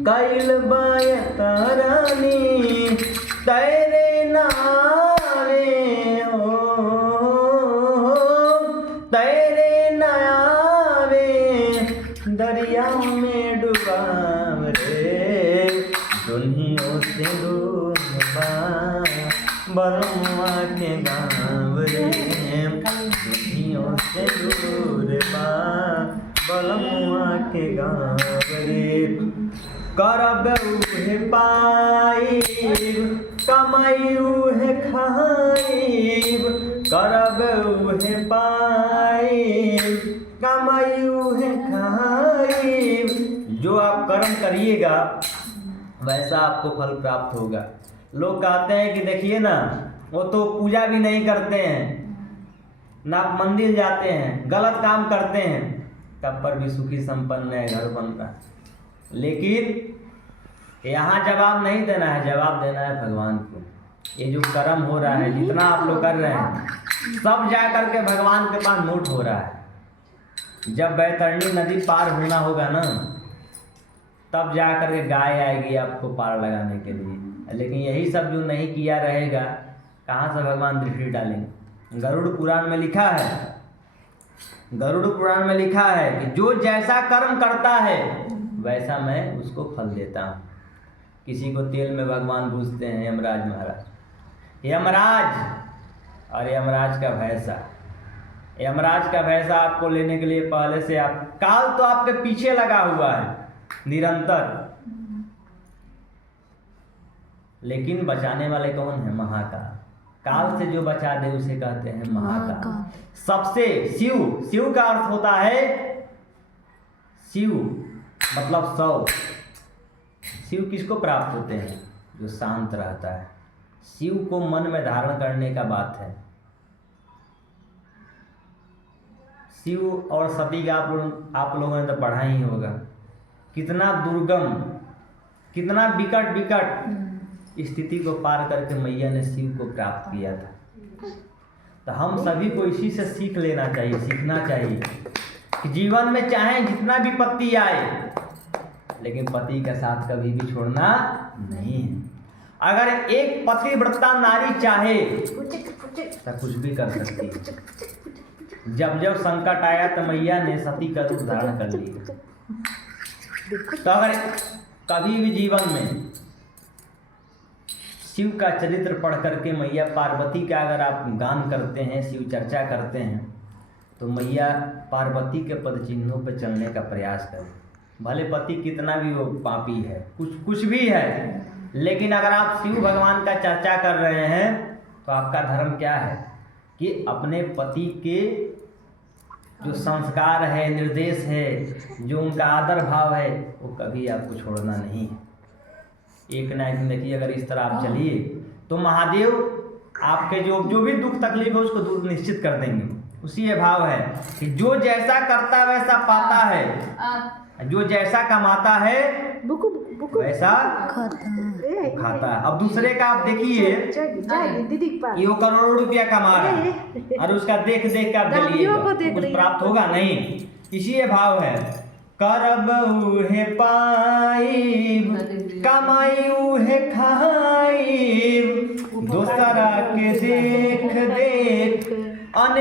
कैल bye तारानी तेरे नावे हो, तेरे नावे दरिया में डुबाव रे, दुनिया से डूबा बलुआ के गाँव रे, दुनिया से डूबा बलुआ के गाँव रे। करब उहे पाइब कमाई उहे खाइब, करब उहे पाइब कमाई उहे खाइब। जो आप कर्म करिएगा वैसा आपको फल प्राप्त होगा। लोग कहते हैं कि देखिए ना, वो तो पूजा भी नहीं करते हैं, ना मंदिर जाते हैं, गलत काम करते हैं, तब पर भी सुखी संपन्न है, घर बनता है। लेकिन यहाँ जवाब नहीं देना है, जवाब देना है भगवान को। ये जो कर्म हो रहा है, जितना आप लोग कर रहे हैं, सब जा करके भगवान के पास नोट हो रहा है। जब बैतरणी नदी पार होना होगा ना, तब जा करके गाय आएगी आपको पार लगाने के लिए। लेकिन यही सब जो नहीं किया रहेगा, कहाँ से भगवान दृष्टि डालेंगे। गरुड़ पुराण में लिखा है, गरुड़ पुराण में लिखा है कि जो जैसा कर्म करता है वैसा मैं उसको फल देता हूँ। किसी को तेल में भगवान पूछते हैं यमराज महाराज, यमराज और यमराज का भैंसा, यमराज का भैंसा आपको लेने के लिए पहले से आप, काल तो आपके पीछे लगा हुआ है निरंतर, लेकिन बचाने वाले कौन है? महाकाल। काल से जो बचा दे उसे कहते हैं महाकाल। सबसे शिव, शिव का अर्थ होता है शिव मतलब 100। शिव किसको प्राप्त होते हैं? जो शांत रहता है। शिव को मन में धारण करने का बात है। शिव और सती का आप लोगों ने तो पढ़ा ही होगा, कितना दुर्गम, कितना विकट स्थिति को पार करके मैया ने शिव को प्राप्त किया था। तो हम सभी को इसी से सीख लेना चाहिए, सीखना चाहिए कि जीवन में चाहे जितना भी विपत्ति आए, लेकिन पति का साथ कभी भी छोड़ना नहीं है। अगर एक पतिव्रता नारी चाहे तो कुछ भी कर सकती है। जब जब संकट आया तो मैया ने सती का रूप धारण कर लिया। तो अगर कभी भी जीवन में शिव का चरित्र पढ़ करके मैया पार्वती का अगर आप गान करते हैं, शिव चर्चा करते हैं, तो मैया पार्वती के पद चिन्हों पर चलने का प्रयास करें। भले पति कितना भी वो पापी है, कुछ भी है, लेकिन अगर आप शिव भगवान का चर्चा कर रहे हैं तो आपका धर्म क्या है कि अपने पति के जो संस्कार है, निर्देश है, जो उनका आदर भाव है, वो कभी आपको छोड़ना नहीं है। एक ना एक दिन देखिए, अगर इस तरह आप चलिए तो महादेव आपके जो भी दुख तकलीफ है उसको दूर निश्चित कर देंगे। उसी ये भाव है कि जो जैसा करता वैसा पाता है, जो जैसा कमाता है वैसा खाता है। अब दूसरे का आप देखिए कि वो करोड़ों रुपया कमा रहा है और उसका देख देख के आप चलिए, कुछ प्राप्त होगा नहीं। इसी ये भाव है, करब उहे पाइब कमाई उहे खाइब, दूसरा के देख देख